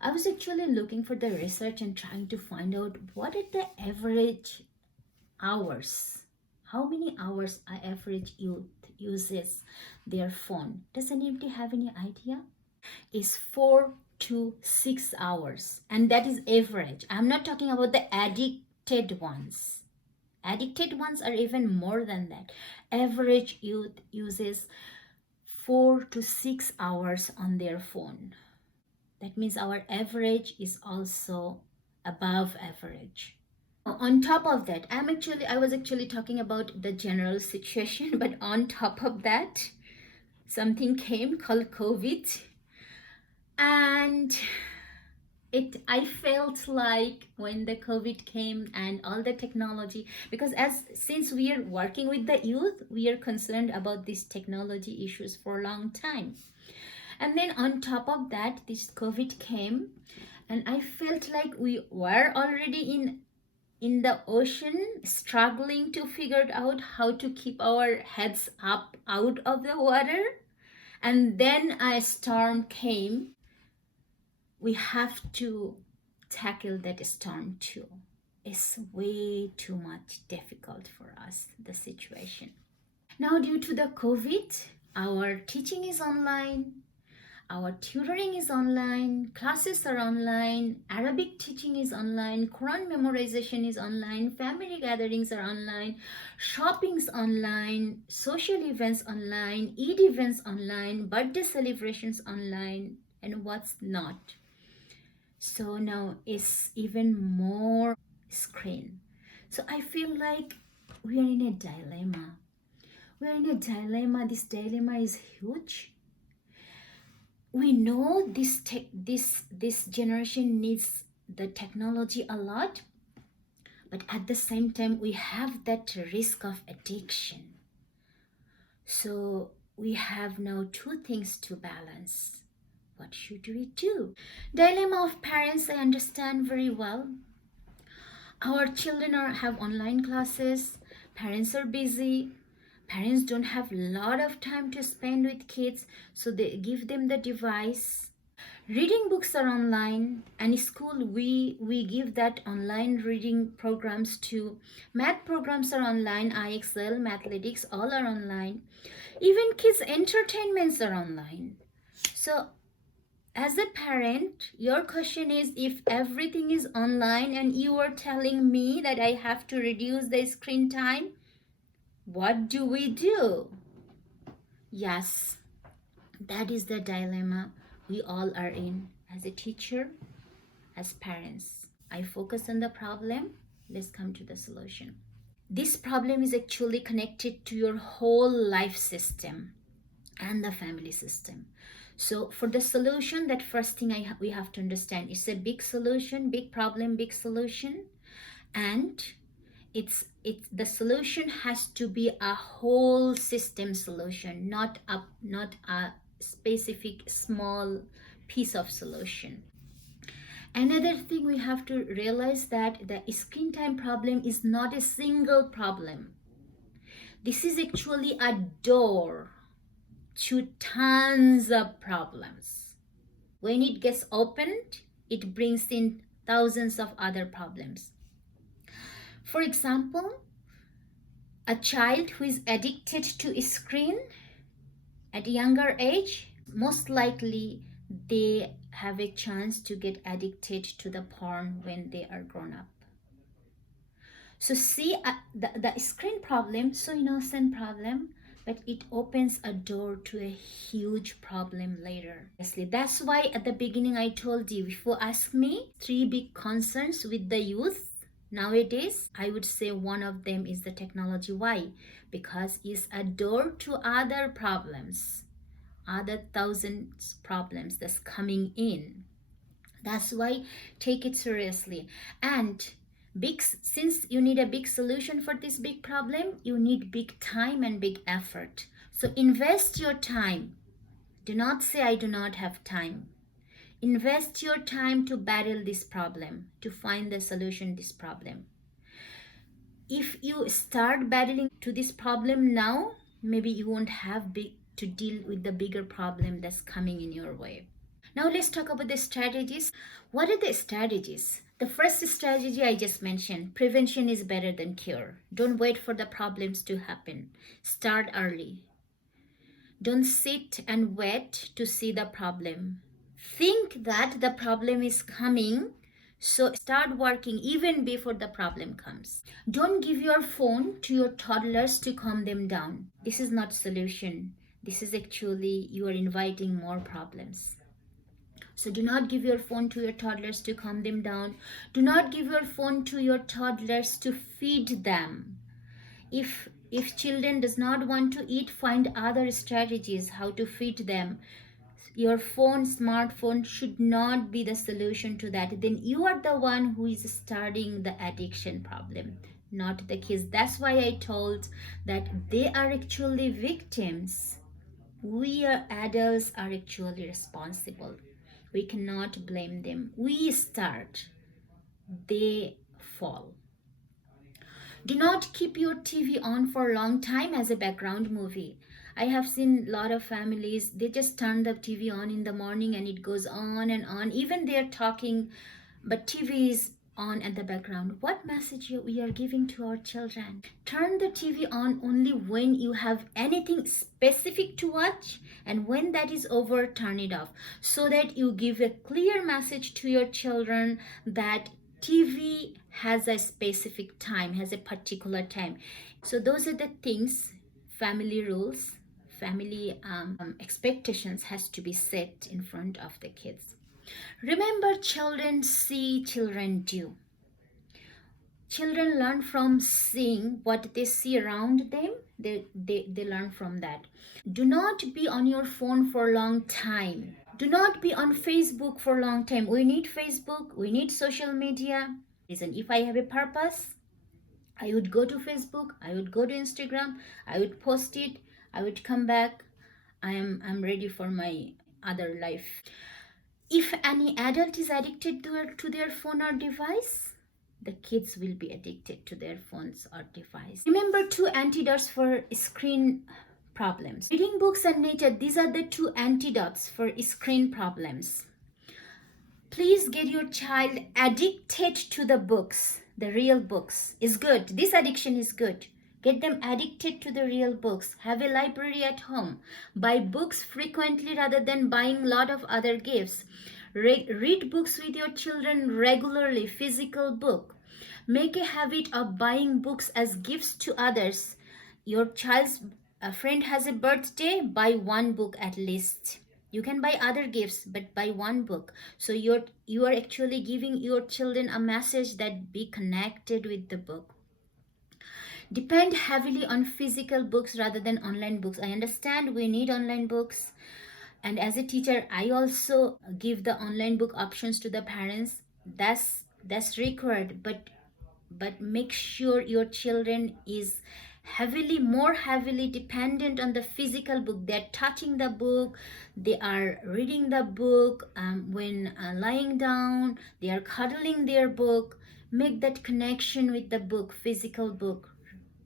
I was actually looking for the research and trying to find out what are the average hours. How many hours an average youth uses their phone? Does anybody have any idea? Is 4 to 6 hours, and that is average. I'm not talking about the addicted ones. Addicted ones are even more than that. Average youth uses 4 to 6 hours on their phone. That means our average is also above average. On top of that, I was actually talking about the general situation, but on top of that, something came called COVID, and I felt like when the COVID came and all the technology, because since we are working with the youth, we are concerned about these technology issues for a long time. And then on top of that, this COVID came, and I felt like we were already in the ocean, struggling to figure out how to keep our heads up out of the water. And then a storm came. We have to tackle that storm too. It's way too much difficult for us, the situation. Now, due to the COVID, our teaching is online, our tutoring is online, classes are online, Arabic teaching is online, Quran memorization is online, family gatherings are online, shopping's online, social events online, Eid events online, birthday celebrations online, and what's not. So now it's even more screen. So I feel like we are in a dilemma. We are in a dilemma. This dilemma is huge. We know this generation needs the technology a lot, but at the same time we have that risk of addiction. So we have now two things to balance. What should we do? Dilemma of parents, I understand very well. Our children have online classes, parents are busy, parents don't have a lot of time to spend with kids, so they give them the device. Reading books are online, and in school we give that online reading programs too. Math programs are online, IXL, Mathletics, all are online. Even kids' entertainments are online. So as a parent, your question is, if everything is online and you are telling me that I have to reduce the screen time, what do we do? Yes, that is the dilemma we all are in as a teacher, as parents. I focus on the problem. Let's come to the solution. This problem is actually connected to your whole life system and the family system. So for the solution, that first thing we have to understand, it's a big solution, big problem, big solution, and the solution has to be a whole system solution, not a specific small piece of solution. Another thing we have to realize that the screen time problem is not a single problem. This is actually a door to tons of problems. When it gets opened, it brings in thousands of other problems. For example, a child who is addicted to a screen at a younger age, most likely they have a chance to get addicted to the porn when they are grown up. So see, the screen problem, so innocent problem, but it opens a door to a huge problem later. That's why at the beginning I told you, if you ask me 3 big concerns with the youth nowadays, I would say one of them is the technology. Why? Because it's a door to other problems, other thousands problems that's coming in. That's why take it seriously. And since you need a big solution for this big problem, you need big time and big effort. So invest your time. Do not say I do not have time. Invest your time to battle this problem, to find the solution to this problem. If you start battling to this problem now, maybe you won't have to deal with the bigger problem that's coming in your way. Now let's talk about the strategies. What are the strategies? The first strategy I just mentioned, prevention is better than cure. Don't wait for the problems to happen. Start early. Don't sit and wait to see the problem. Think that the problem is coming, so start working even before the problem comes. Don't give your phone to your toddlers to calm them down. This is not solution. This is actually you are inviting more problems. So do not give your phone to your toddlers to calm them down. Do not give your phone to your toddlers to feed them. If children does not want to eat, find other strategies how to feed them. Your smartphone should not be the solution to that. Then you are the one who is starting the addiction problem, not the kids. That's why I told that they are actually victims. We are adults are actually responsible. We cannot blame them. We start, they fall. Do not keep your TV on for a long time as a background movie. I have seen a lot of families, they just turn the TV on in the morning and it goes on and on. Even they're talking, but TV is on at the background. What message we are giving to our children? Turn the TV on only when you have anything specific to watch, and when that is over, turn it off, so that you give a clear message to your children that TV has a specific time, has a particular time. So those are the things, family rules, family expectations has to be set in front of the kids. Remember, children see, children do. Children learn from seeing what they see around them. They learn from that. Do not be on your phone for a long time. Do not be on Facebook for a long time. We need Facebook, we need social media. Listen, if I have a purpose, I would go to Facebook, I would go to Instagram, I would post it, I would come back. I'm ready for my other life. If any adult is addicted to their phone or device, the kids will be addicted to their phones or device. Remember, two antidotes for screen problems. Reading books and nature, these are the two antidotes for screen problems. Please get your child addicted to the books. The real books is good. This addiction is good. Get them addicted to the real books. Have a library at home. Buy books frequently rather than buying a lot of other gifts. Read books with your children regularly, physical book. Make a habit of buying books as gifts to others. Your child's friend has a birthday, buy one book at least. You can buy other gifts, but buy one book. So you are actually giving your children a message that be connected with the book. Depend heavily on physical books rather than online books. I understand we need online books, and as a teacher I also give the online book options to the parents. That's required, but make sure your children is more heavily dependent on the physical book. They're touching the book, they are reading the book, when lying down they are cuddling their book. Make that connection with the book, physical book,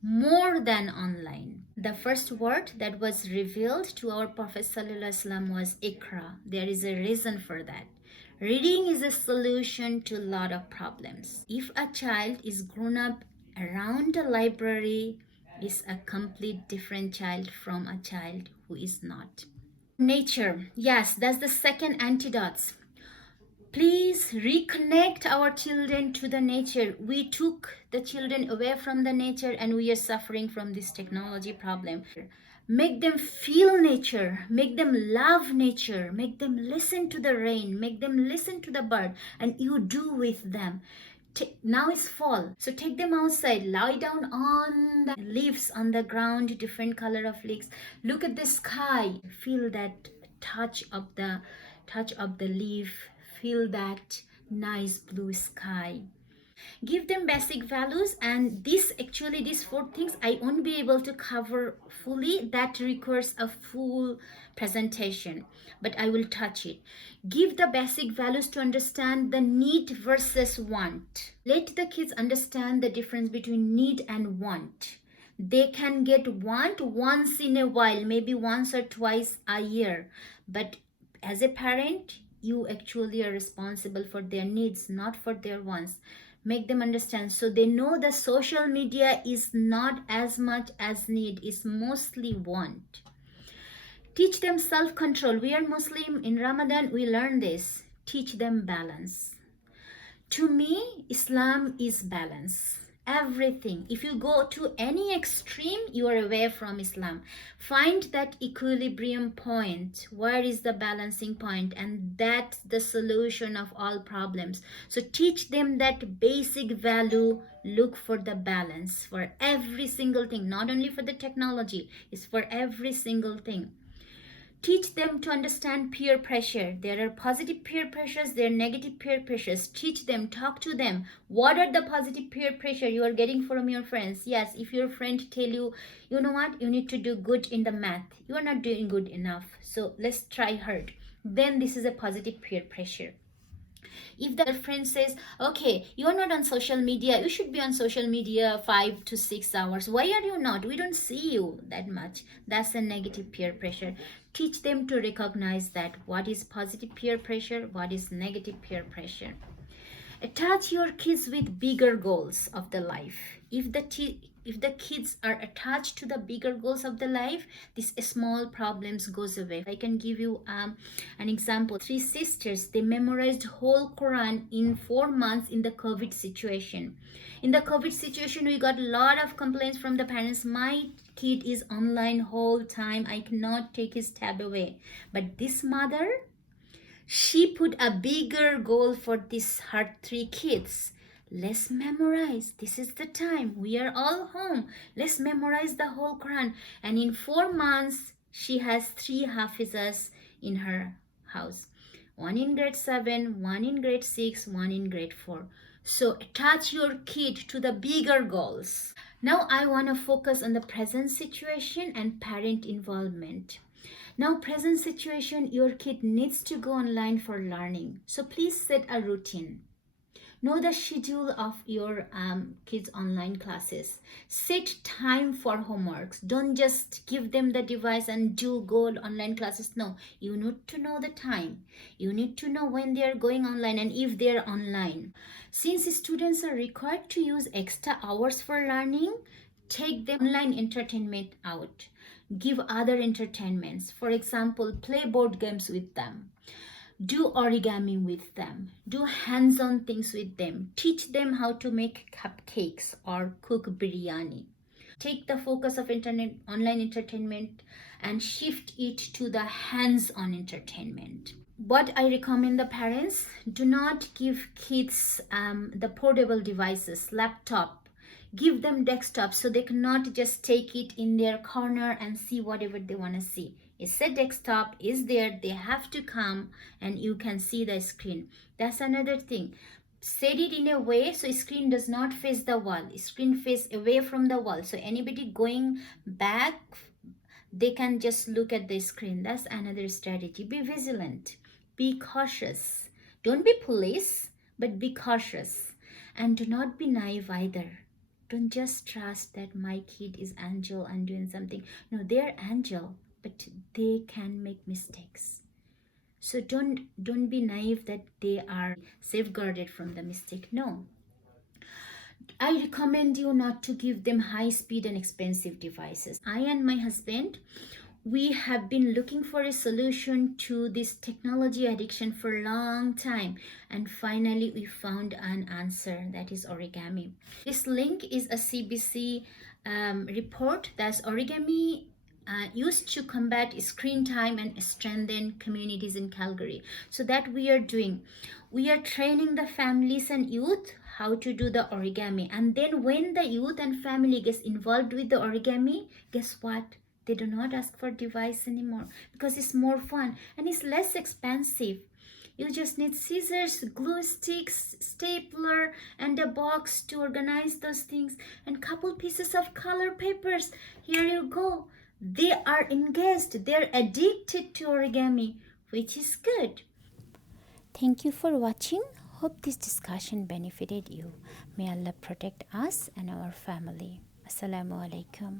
more than online. The first word that was revealed to our Prophet ﷺ was Ikra. There is a reason for that. Reading is a solution to a lot of problems. If a child is grown up around a library, is a complete different child from a child who is not. Nature. Yes, that's the second antidote. Please reconnect our children to the nature. We took the children away from the nature and we are suffering from this technology problem. Make them feel nature, make them love nature, make them listen to the rain, make them listen to the bird, and you do with them. Now is fall, so take them outside, lie down on the leaves on the ground, different color of leaves. Look at the sky, feel that touch of the leaf, feel that nice blue sky. Give them basic values, and these 4 things I won't be able to cover fully. That requires a full presentation, but I will touch it. Give the basic values to understand the need versus want. Let the kids understand the difference between need and want. They can get want once in a while, maybe once or twice a year, but as a parent you actually are responsible for their needs, not for their wants. Make them understand so they know the social media is not as much as need, is mostly want. Teach them self-control. We are Muslim. In Ramadan, we learn this. Teach them balance. To me, Islam is balance. Everything. If you go to any extreme, you are away from Islam. Find that equilibrium point. Where is the balancing point? And that's the solution of all problems. So teach them that basic value. Look for the balance for every single thing. Not only for the technology, it's for every single thing. Teach them to understand peer pressure. There are positive peer pressures, there are negative peer pressures. Teach them, talk to them. What are the positive peer pressure you are getting from your friends? Yes, if your friend tell you, you know what, you need to do good in the math. You are not doing good enough. So let's try hard. Then this is a positive peer pressure. If the friend says, okay, you're not on social media, you should be on social media 5 to 6 hours, why are you not? We don't see you that much. That's a negative peer pressure. Teach them to recognize that what is positive peer pressure, what is negative peer pressure. Attach your kids with bigger goals of the life. If the kids are attached to the bigger goals of the life, these small problems goes away. I can give you an example. 3 sisters, they memorized whole Quran in 4 months in the COVID situation. In the COVID situation, we got a lot of complaints from the parents. My kid is online whole time. I cannot take his tab away. But this mother, she put a bigger goal for her 3 kids. Let's memorize. This is the time. We are all home. Let's memorize the whole Quran. And in 4 months, she has 3 Hafizas in her house. 1 in grade 7, 1 in grade 6, 1 in grade 4. So attach your kid to the bigger goals. Now I want to focus on the present situation and parent involvement. Now, present situation, your kid needs to go online for learning. So please set a routine. Know the schedule of your kids' online classes. Set time for homeworks. Don't just give them the device and go online classes. No, you need to know the time. You need to know when they are going online and if they are online. Since students are required to use extra hours for learning, take them online entertainment out. Give other entertainments. For example, play board games with them. Do origami with them. Do hands-on things with them. Teach them how to make cupcakes or cook biryani. Take the focus of online entertainment and shift it to the hands-on entertainment. What I recommend the parents, do not give kids the portable devices, laptop. Give them desktop so they cannot just take it in their corner and see whatever they want to see. It's a desktop, is there, they have to come and you can see the screen. That's another thing. Set it in a way so screen does not face the wall. Screen face away from the wall. So anybody going back, they can just look at the screen. That's another strategy. Be vigilant. Be cautious. Don't be police, but be cautious. And do not be naive either. Don't just trust that my kid is angel and doing something. No, they're angel, but they can make mistakes. So don't be naive that they are safeguarded from the mistake. No. I recommend you not to give them high speed and expensive devices. I and my husband, we have been looking for a solution to this technology addiction for a long time, and finally we found an answer, that is origami. This link is a CBC report that's origami used to combat screen time and strengthen communities in Calgary. So that we are doing, we are training the families and youth how to do the origami, and then when the youth and family gets involved with the origami, guess what? They do not ask for device anymore because it's more fun and it's less expensive. You just need scissors, glue sticks, stapler, and a box to organize those things, and couple pieces of color papers. Here you go. They are engaged. They're addicted to origami, which is good. Thank you for watching. Hope this discussion benefited you. May Allah protect us and our family. Assalamu alaikum.